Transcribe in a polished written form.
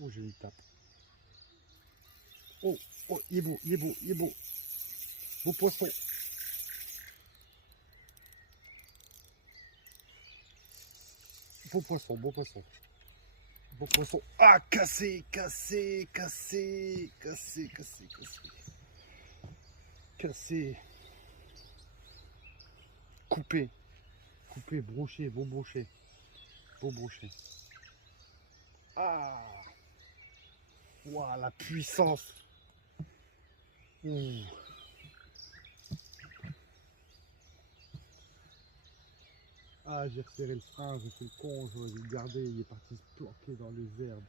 Oh, j'ai une tape. Oh, oh, il est beau, il est beau, il est beau. Beau poisson. Beau poisson, beau poisson. Beau poisson. Ah, cassé, cassé, cassé, cassé, cassé, cassé. Cassé. Coupé. Coupé, broché, beau broché. Beau broché. Ah. Waouh, la puissance. Ouh. Ah, j'ai resserré le frein, j'ai fait le con, j'aurais dû le garder, il est parti se planquer dans les herbes.